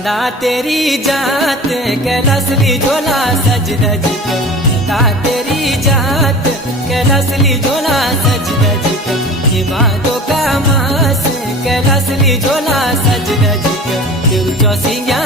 नंदा तेरी जात कैलासली झोला सज धज कर, नंदा तेरी जात कैलासली झोला सज धज कर, ये भादो का मास कैलासली झोला सज धज कर, तिरचो सिंगा